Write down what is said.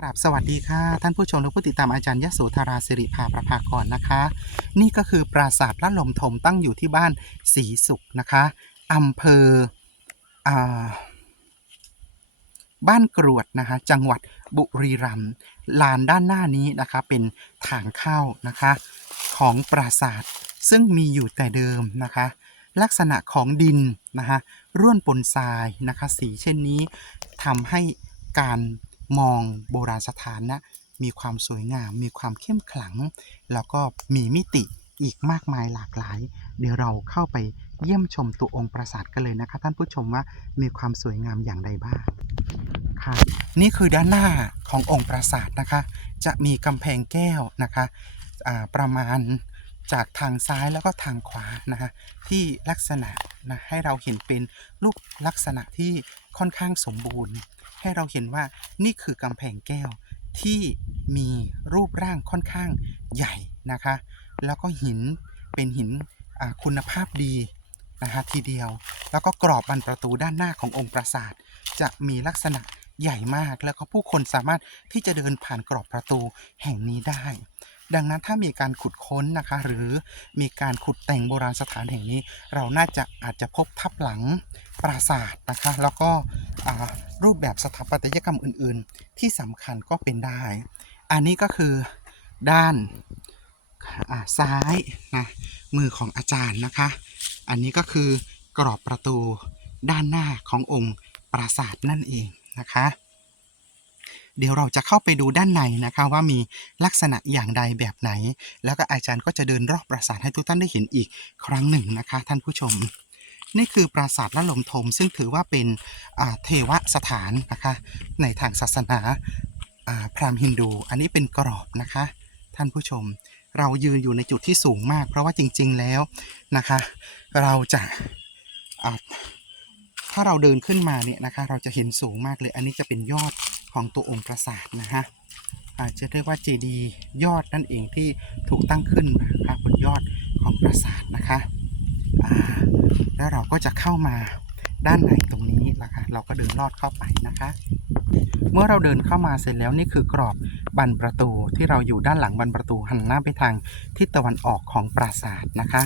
กราบสวัสดีค่ะ ท่านผู้ชมและผู้ติดตามอาจารย์ยโสธราสิริภาประภากรนะคะ นี่ก็คือปราสาทละลมทมตั้งอยู่ที่บ้านศรีสุขนะคะอำเภออ่าบ้านกรวดนะคะจังหวัดบุรีรัมย์ลานด้านหน้านี้นะคะเป็นทางเข้านะคะของปราสาทซึ่งมีอยู่แต่เดิมนะคะลักษณะของดินนะคะร่วนปนทรายนะคะสีเช่นนี้ทำให้การ มองโบราณสถานนะมีความสวยงาม มีความเข้มขลัง แล้วก็มีมิติอีกมากมายหลากหลาย เดี๋ยวเราเข้าไปเยี่ยมชมตัวองค์ปราสาทกันเลยนะคะท่านผู้ชมว่ามีความสวยงามอย่างไรบ้างค่ะนี่คือด้านหน้าขององค์ปราสาทนะคะ จะมีกำแพงแก้วนะคะประมาณจากทางซ้ายแล้วก็ทางขวานะคะที่ลักษณะนะให้เราเห็นเป็นรูปลักษณะที่ค่อนข้างสมบูรณ์ ให้เราเห็นว่านี่คือกำแพงแก้วที่มีรูปร่างค่อนข้างใหญ่นะคะ แล้วก็หินเป็นหินคุณภาพดีนะคะทีเดียว แล้วก็กรอบบานประตูด้านหน้าขององค์ปราสาท จะมีลักษณะใหญ่มาก แล้วก็ผู้คนสามารถที่จะเดินผ่านกรอบประตูแห่งนี้ได้ ดังนั้นถ้ามีการขุดค้นนะคะ หรือมีการขุดแต่งโบราณสถานแห่งนี้ เราน่าจะอาจจะพบทับหลังปราสาทนะคะ แล้วก็ รูปแบบสถาปัตยกรรมอื่นๆ ที่สำคัญก็เป็นได้ อันนี้ก็คือด้านซ้ายนะมือของอาจารย์นะคะ อันนี้ก็คือกรอบประตูด้านหน้าขององค์ปราสาทนั่นเองนะคะ เดี๋ยวเราจะเข้าไปดูด้านในนะคะว่ามีลักษณะอย่างใดแบบไหน แล้วก็อาจารย์ก็จะเดินรอบปราสาทให้ทุกท่านได้เห็นอีกครั้งหนึ่งนะคะ ท่านผู้ชม นี่คือปราสาทละลมทม ซึ่งถือว่าเป็นเทวสถานนะคะ ในทางศาสนาาพราหมณ์ฮินดู อันนี้เป็นกรอบนะคะ ท่านผู้ชม เรายืนอยู่ในจุดที่สูงมาก เพราะว่าจริง ๆแล้วนะคะ เราจะาถ้าเราเดินขึ้นมาเนี่ยนะคะ เราจะเห็นสูงมากเลย อันนี้จะเป็นยอดของตัวองค์ปราสาทนะฮะอาจจะเรียกว่าเจดียยอดนั่นเองที่ถูกตั้งขึ้นนะคะบนยอดของปราสาทนะคะอ่า แล้วเราก็จะเข้ามาด้านในตรงนี้นะคะ เราก็เดินลอดเข้าไปนะคะ เมื่อเราเดินเข้ามาเสร็จแล้วนี่คือกรอบบันประตูที่เราอยู่ด้านหลังบันประตูหันหน้าไปทางทิศตะวันออกของปราสาทนะคะ